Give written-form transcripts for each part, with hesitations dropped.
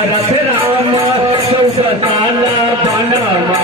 दशरथ राम 14 साल बनवा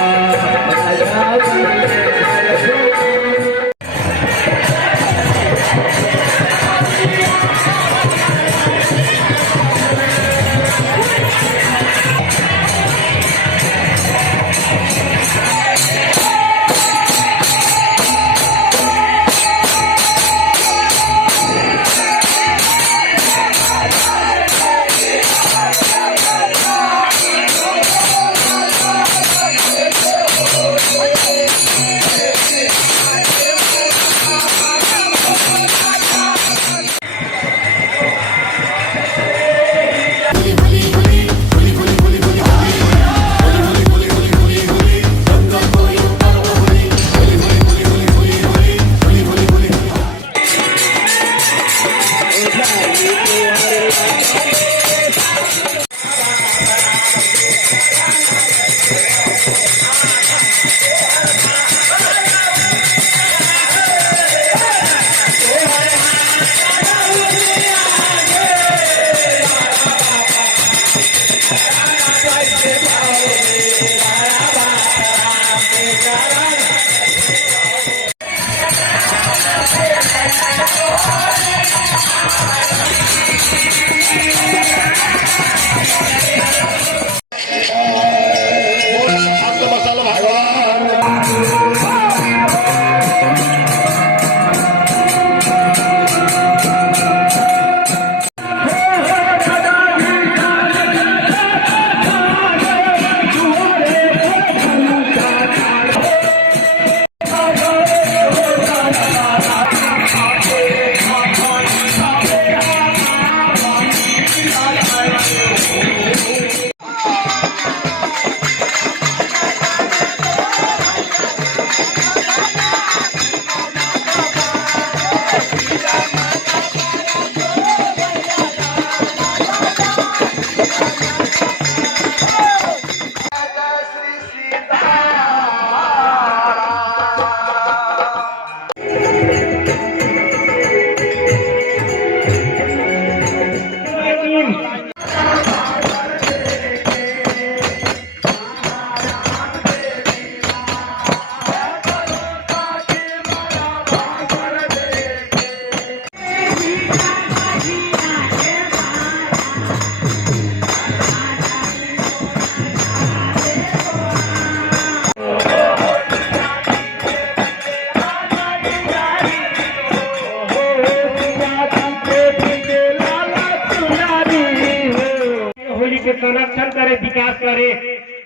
संरक्षण करे, विकास करे।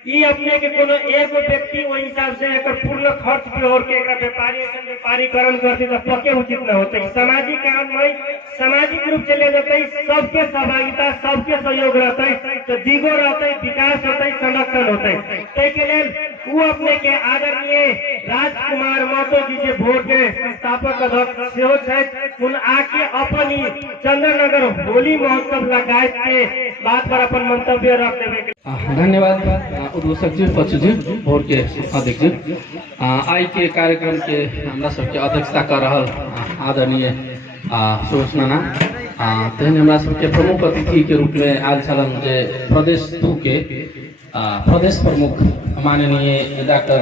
ये अपने के कोनो एक व्यक्ति वही हिसाब से एक पूर्ण खर्च पे और के व्यापारीकरण करते तो पक्के उचित न होते। सामाजिक काम में सामाजिक रूप से ले जाते, सबके सहभागिता, सबके सहयोग रहते तो दिगो रहते, विकास होते, संरक्षण होते। के लेल वो अपने के आदरणीय राजकुमार महतो जी के भोट के संस्थापक अध्यक्ष उन आके अपन चंद्रनगर होली महोत्सव लगायत के बात पर अपन मंतव्य रख देवे। धन्यवाद उद्घोषक जी, पक्ष जी, भोट के अध्यक्ष जी। आई के कार्यक्रम के हमरा सबके अध्यक्षता कर रहल आदरणीय सुषमा तेहन हमरा सबके प्रमुख अतिथि के रूप में आयल छलन जे प्रदेश 2 के प्रदेश प्रमुख माननीय डॉक्टर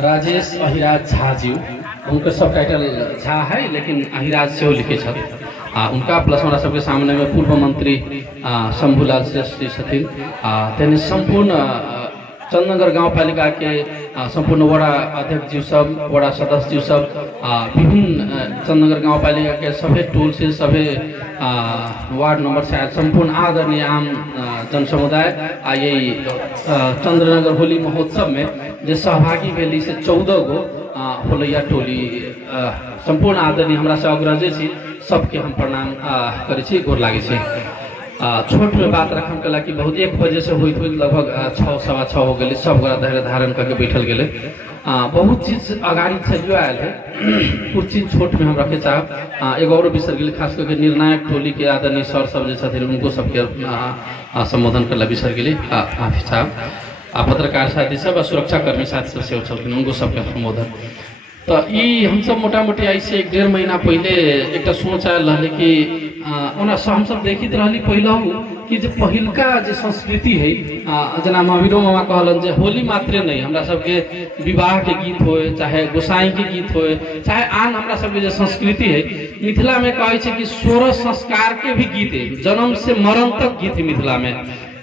राजेश अहिराज झा जी। उनका सब टाइटल झा है लेकिन अहिराज से लिखे छल। उनका प्लस हमारा सबके सामने में पूर्व मंत्री शंभूलाल श्रेष्ठ जी छथिन। तेने संपूर्ण चंद्रनगर गाँव पालिका के संपूर्ण वड़ा अध्यक्ष जी सब, वड़ा सदस्य जी सब, विभिन्न चंद्रनगर गाँव पालिका के सभी टोल से, सभी वार्ड नंबर से आए संपूर्ण आदरणीय आम जन समुदाय यही चंद्रनगर होली महोत्सव में जो सहभागी भेली से 14 गो होलैया टोली संपूर्ण आदरणीय हमरा से अग्रजे छी, सबके हम प्रणाम करे छी, गोर लागे छी। छोट में बात रखम कला कि बहुत 1 बजे से होइत लगभग 6 सवा 6 हो गए, सब गोरा धैर्य धारण करके बैठल गए। बहुत चीज अगाड़ी चलियो आयल है, कुछ चीज छोट में हम रखे चाहब। एगो और बिसर गए, खास करके निर्णायक टोली के आदरणीय सर सब जो छथिन उनको सबके संबोधन करला बिसर गए साहब। पत्रकार साथी सब, सुरक्षा कर्मी साथी सब सेहो छलखिन, उनको सबके संबोधन। तो ये हम सब मोटा मोटी ऐसे 1.5 महीना पहले एक सोच आयल रही कि हम सब देखित रही पहले कि जो पहिलका जो संस्कृति है जना महावीरो मामा कहलन जे होली मात्रे नहीं हमरा सबके विवाह के गीत होए चाहे गोसाई के गीत होए चाहे आन हमरा सबके जो संस्कृति है मिथिला में कहे छे कि 16 संस्कार के भी गीत है जन्म से मरण तक गीत है मिथिला में।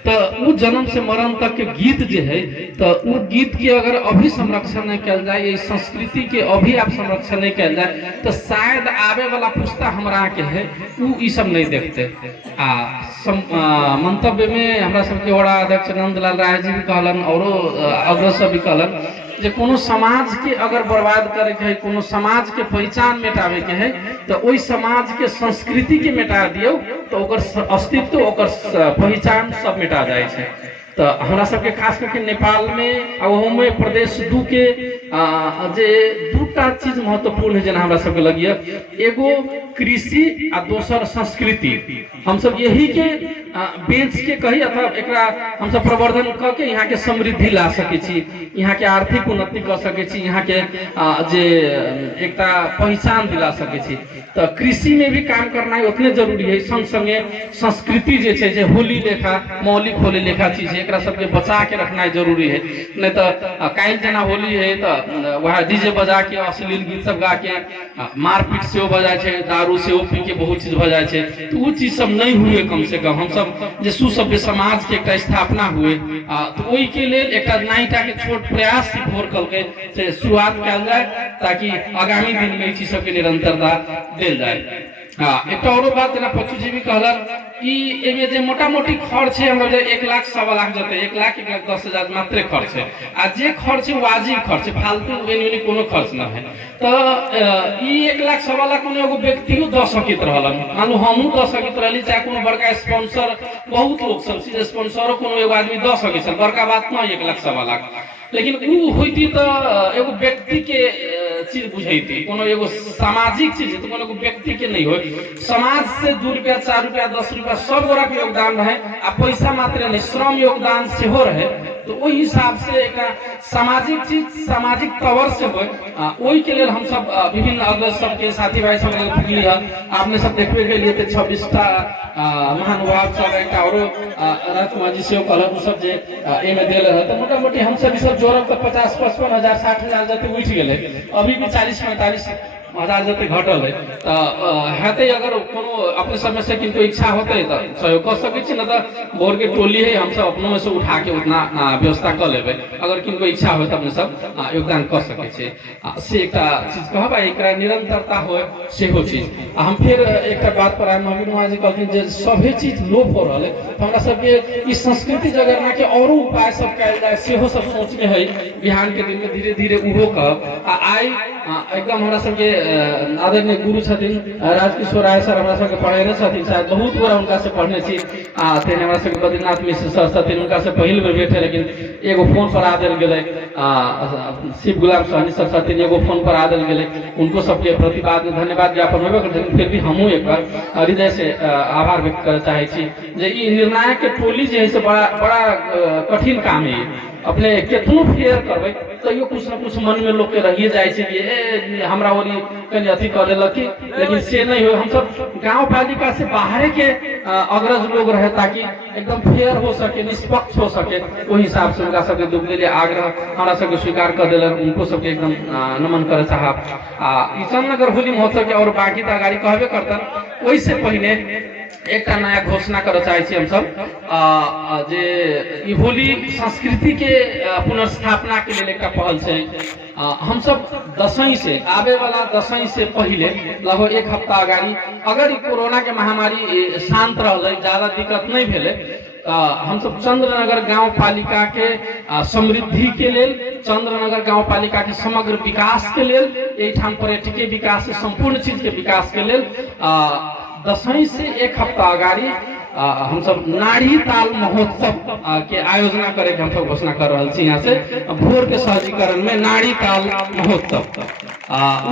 तो वो जन्म से मरण तक के गीत जो है तो वो गीत के अगर अभी संरक्षण नहीं किया जाए ये संस्कृति के अभी आप संरक्षण नहीं किया जाए तो शायद आवे वाला पुस्ता हमरा के है वो ये सब नहीं देखते। मंतव्य में हमरा सबके वड़ा अध्यक्ष नंदलाल राय जी भी कहलन और अग्रसर भी कहलन जे कोनो समाज के अगर बर्बाद करे के है कोनो समाज के पहचान मिटावे के है तो ओई समाज के संस्कृति के मिटा दियो तो ओकर अस्तित्व ओकर पहचान सब मिटा जाए छे। तो हमरा सबके खास करके नेपाल में और में प्रदेश दू के जे दूटा चीज महत्वपूर्ण है जना हमरा सबके लगिए एगो कृषि आ दोसर संस्कृति हम सब यही के बेच के कही अथवा एकरा हम सब प्रवर्धन क के यहाँ के समृद्धि ला सके छी यहाँ के आर्थिक उन्नति कर सके छी यहाँ के जे एकटा पहचान दिला सके छी। तो कृषि में भी काम करना उतने जरूरी है संग संगे संस्कृति जे छे जे होली लेखा मौलिक होली लेखा चीज है एकरा सबके बचा के रखना जरूरी है। नहीं तो काल जना होली है तो वह डीजे बजा के अश्लील गीत सब गा के मारपीट से बजा छे दारू से पी के बहुत चीज बजा छे तो वो चीज सब नहीं हुए कम से कम हम सब जे सुसभ्य समाज के एक स्थापना हुए तो वही के लिए एक नाइटा के छोट प्रयास से भोर कल के से शुरुआत कल जाए ताकि आगामी दिन में चीज सबके निरंतरता दिल जाए। एक और बात जना पच्चू जी भी कहलन कि एमे जे मोटा मोटी खर्च है हमरा 1 लाख 1.25 लाख जते 1 लाख 1,10,000 मात्र खर्च है आ जे खर्च वाजिब खर्च फालतू एनी कोनो खर्च ना है। तो ई 1 लाख 1.25 लाख में एगो व्यक्ति द सकित रहलन मानो हमहू द सकित रहली चाहे कोनो बड़का स्पॉन्सर बहुत लोग सब सीधे स्पॉन्सर कोनो एगो आदमी द सके छ बड़का बात ना 1 लाख 1.25 लाख लेकिन उ होती तो एगो व्यक्ति के चीज बुझेती कोनो एगो सामाजिक चीज तो कोनो व्यक्ति के नहीं हो समाज से 2 रुपया 4 रुपया 10 रुपया सब गोरा के योगदान रहे आ पैसा मात्र नहीं श्रम योगदान से हो रहे तो वही हिसाब से एक सामाजिक चीज सामाजिक तवर से हो वही के लिए हम सब विभिन्न अग्र सबके साथी भाई सब भूली है आपने सब देखने के लिए 26टा महानुभाव सब एक और राजकुमार जी से कलम सब जे एमे देले है तो मोटा मोटी हम सब जोड़ब तो 50-55 हजार 60 हजार जते उठ गेले अभी भी 40-45 हजार जते घटल है तो हेते अगर कोनो अपने समय से किनको इच्छा होते तो सहयोग कर सके छी न तो बोर के टोली है हम सब अपनों में से उठा के उतना व्यवस्था कर लेबे अगर किनको इच्छा हो तो अपने सब योगदान कर सके छी से एक चीज कहबा एकरा निरंतरता हो से हो चीज हम फिर एक बात पर महावीर महाराज जी कहथिन जे सभे चीज लोप हो रहले हमरा सब के ई संस्कृति जगरना के और उपाय सब कैल जाए से हो सब सोच में है बिहान के दिन में धीरे धीरे उहो कह आई एकदम हमरा सब के आदरणीय गुरु छथिन राजकिशोर राय सर हमरा सबके पढ़ेने छथिन शायद बहुत बार उनका से पढ़ने छी तेने हमरा सबके बद्रीनाथ मिश्र सर छथिन उनका से पहिल बेर बैठे लेकिन एगो फोन पर आ देल गेलै शिव गुलाम सहनी सर छथिन एगो फोन पर आ देल गेलै उनको सबके प्रतिवाद धन्यवाद ज्ञापन होबे करते फिर भी हमहू एक बार हृदय से आभार व्यक्त करना चाहे छी जे ई निर्णायक के टोली जे है से बड़ा कठिन काम है अपने केतनो फेयर करबे तो यो कुछ न कुछ मन में लोग के रहिए जाए छे ए हमरा ओरी कनी अथी कर देलक लेकिन से नहीं हो हम सब गांव पालिका से बाहर के अग्रज लोग रहे ताकि एकदम फेयर हो सके निष्पक्ष हो सके वो हिसाब से उनका सबके दुख के लिए आग्रह हमरा सबके स्वीकार कर देलन उनको सबके एकदम नमन करे चाहब ईसन नगर होली महोत्सव के और बाकी त अगाड़ी कहबे करतन ओइ से पहले एक नया घोषणा कर चाहे छी हम सब जे ई होली संस्कृति के पुनर्स्थापना के लिए एक पहल से हम सब दशई से आवे वाला दशई से पहले लगभग 1 हफ्ता अगाड़ी अगर ई कोरोना के महामारी शांत रहले ज्यादा दिक्कत नहीं भेले हम सब चंद्रनगर गांव पालिका के समृद्धि के लेल चंद्रनगर गांव पालिका के समग्र विकास के लेल एठाम पर्यटकीय विकास से संपूर्ण चीज के विकास के लेल दशई से 1 हफ्ता अगाड़ी हम सब नाड़ी ताल महोत्सव के आयोजना करे के हम सब घोषणा कर रहे छी यहाँ से भोर के सहजीकरण में नाड़ी ताल महोत्सव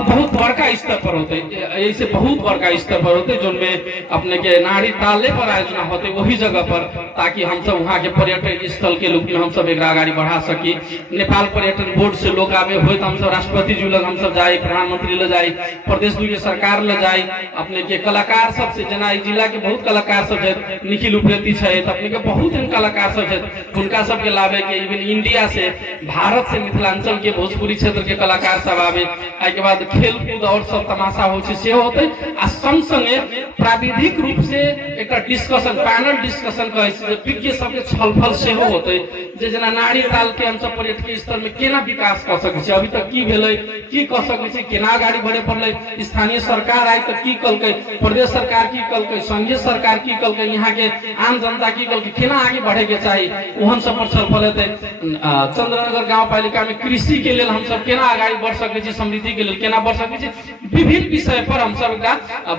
बहुत बड़का स्तर पर होते ऐसे बहुत बड़का स्तर पर होते जो में अपने के नाड़ी ताले पर आयोजना होते वही जगह पर ताकि हम सब वहाँ के पर्यटन स्थल के रूप में हम सब एक आगाड़ी बढ़ा सकी नेपाल पर्यटन बोर्ड से लोग आवे हो तो हम सब राष्ट्रपति जी लग हम सब जाए प्रधानमंत्री ले जाए प्रदेश के सरकार ले जाए अपने के कलाकार सब से जना जिला के बहुत कलाकार सब निखिल उप्रेती है, अपने के बहुत एहन कलाकार सब है, उनका सबके लाभे के इवन इंडिया से, भारत से, मिथिलांचल के भोजपुरी क्षेत्र के कलाकार सब आवे, के बाद खेल कूद और सब तमाशा होते आ संग संगे प्राविधिक रूप से एक डिस्कशन पैनल डिस्कशन कहे विज्ञ सबके छलफल से होते जे जना नारी ताल के हम सब पर्यटकीय स्थल में केना विकास कर सकै छै, अभी तक की भेलै, की कर सकै छै, केना आगाड़ी बढ़े पड़लै, स्थानीय सरकार आई तो की कलकै, प्रदेश सरकार की कलकै, संघीय सरकार की कलकै, यहाँ के आम जनता की कलकै, केना आगे बढ़े के चाही ओहन सब पर छलफल हेतै। चंद्रनगर गांव पालिका में कृषि के लिए हम सब केना आगाड़ी बढ़ सकै छी, समृद्धि के लिए केना बढ़ सकै छी, विभिन्न विषय पर हम सब का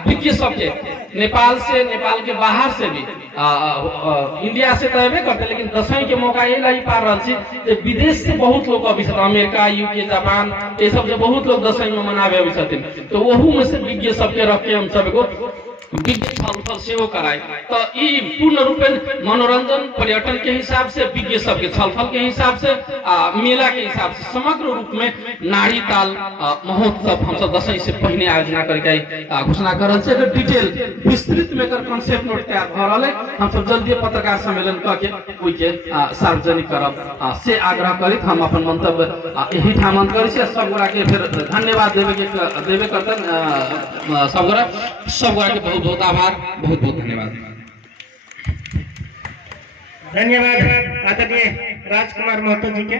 विज्ञ सबके नेपाल से, नेपाल के बाहर से भी इंडिया से तो हेबे करते, लेकिन दसवीं के मौका ये लाई पा रहा छी विदेश से बहुत लोग अभी अमेरिका, यूके, जापान ये सब से बहुत लोग दसवीं में मनावे अभी छथिन, तो वहू में से विज्ञ सबके रख के हम सबको विज्ञ छलफल सेहो कराए। तो ये पूर्ण रूपेण मनोरंजन पर्यटन के हिसाब से, विज्ञ सबके छलफल के हिसाब से, मेला के हिसाब से समग्र रूप में नारी ताल महोत्सव हम सब दसवीं से पहले आयोजना करके घोषणा करल छै। अगर डिटेल विस्तृत में कर कॉन्सेप्ट नोट तैयार भ रहल है, हम सब जल्दी पत्रकार सम्मेलन करके ओइ के सार्वजनिक करब से आग्रह करैत हम अपन मंतव्य यही ठाम करै छी। सब गोरा के फिर धन्यवाद देवे करतन, सब गोरा के बहुत बहुत आभार, बहुत बहुत धन्यवाद। धन्यवाद आदरणीय राजकुमार महतो जी के।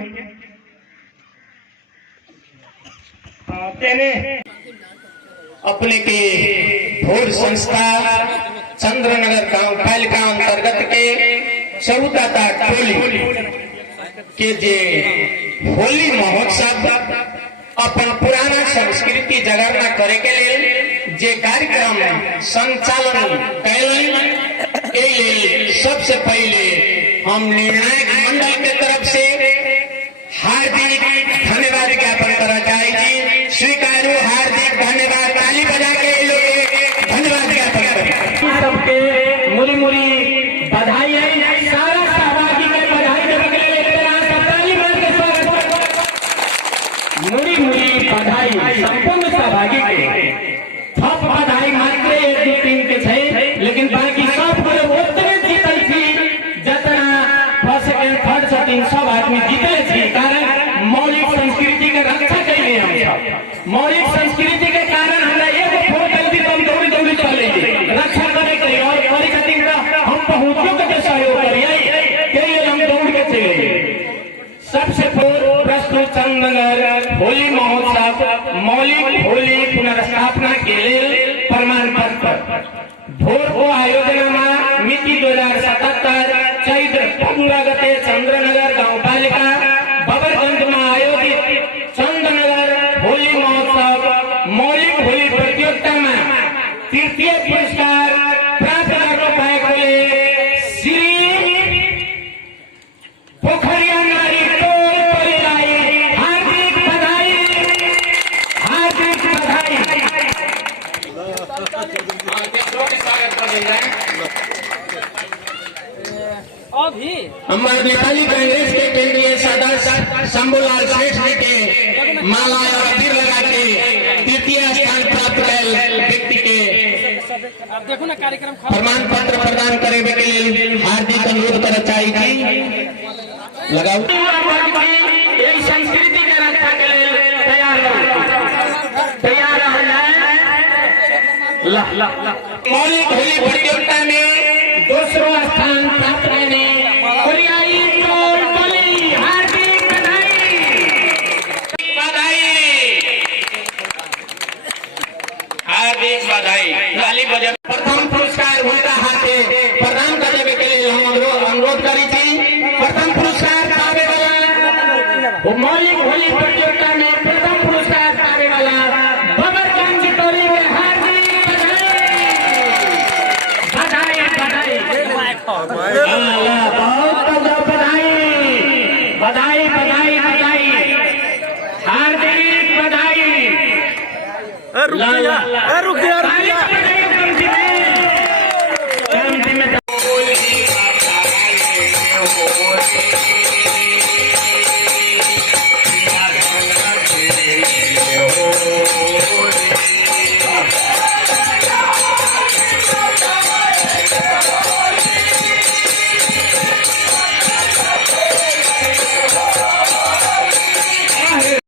अपने के भोर संस्था चंद्रनगर गांव पालिका अंतर्गत के 14 टोली के जे होली महोत्सव अपन पुराना संस्कृति जगरना करे के लिए जे कार्यक्रम संचालन कैलन, सबसे पहले हम निर्णायक मंडल के तरफ से हार्दिक धन्यवाद ज्ञापन करना चाहिए। स्वीकार हार्दिक धन्यवाद, ताली बजा के लोग धन्यवाद ज्ञापन करें। सबके मुरी मुरी बधाई है, सारा सहभागी में बधाई देने के लिए ताली बजा के स्वागत, मुरी मुरी बधाई संपूर्ण सहभागी के। सब बधाई मात्र 1-2-3 के छै, लेकिन बाकी सब ओतने जीतल छी जतना फर्स्ट सेकंड थर्ड सेकंड सब आदमी जीतल छी। कारण मौलिक संस्कृति के रक्षा कैले हम सब, मौलिक संस्कृति के कारण हमरा एगो फोन कर दी तो दौड़ी दौड़ी चले रक्षा करे के और परिकतिन हम पहुंचो के सहयोग करिए के लिए हम दौड़ के चले। सबसे प्रस्तुत चंद्रनगर होली महोत्सव मौलिक होली पुनर्स्थापना के लिए प्रमाण पत्र भोर को आयोजना में मिति 2077 चैत्र 15 गते चंद्रनगर गांव पालिका बबरगंज में आयोजित चंद्रनगर होली महोत्सव मौलिक होली प्रतियोगिता में तृतीय पुरस्कार प्राप्त करने पाए बोले श्री पोखरिया नारी टोल परिलाई हार्दिक बधाई, हार्दिक बधाई। हमारे नेपाली कांग्रेस के केंद्रीय सदस्य शंभूलाल श्रेष्ठ जी के माला और अबीर लगा के तृतीय स्थान प्राप्त कैल व्यक्ति के देखो ना कार्यक्रम प्रमाण पत्र प्रदान करे के लिए हार्दिक अनुरोध करना चाहिए। लगाओ यही संस्कृति के रक्षा के लिए तैयार मौलिक होली प्रतियोगिता में दूसरा स्थान प्राप्त करने कोरियाई टोल टोली हार्दिक हार्दिक बधाई। ताली बजा। प्रथम पुरस्कार हुआ हाथे प्रदान करने के लिए हम अनुरोध करी थी। प्रथम पुरस्कार पावे वाला मौलिक होली प्रतियोगिता में प्रथम पुरस्कार पाने वाला बबरगंज टोली में हार्दिक बधाई, बधाई बहुत बधाई, बधाई, बधाई, हार्दिक बधाई। रुक गया, रुक गया।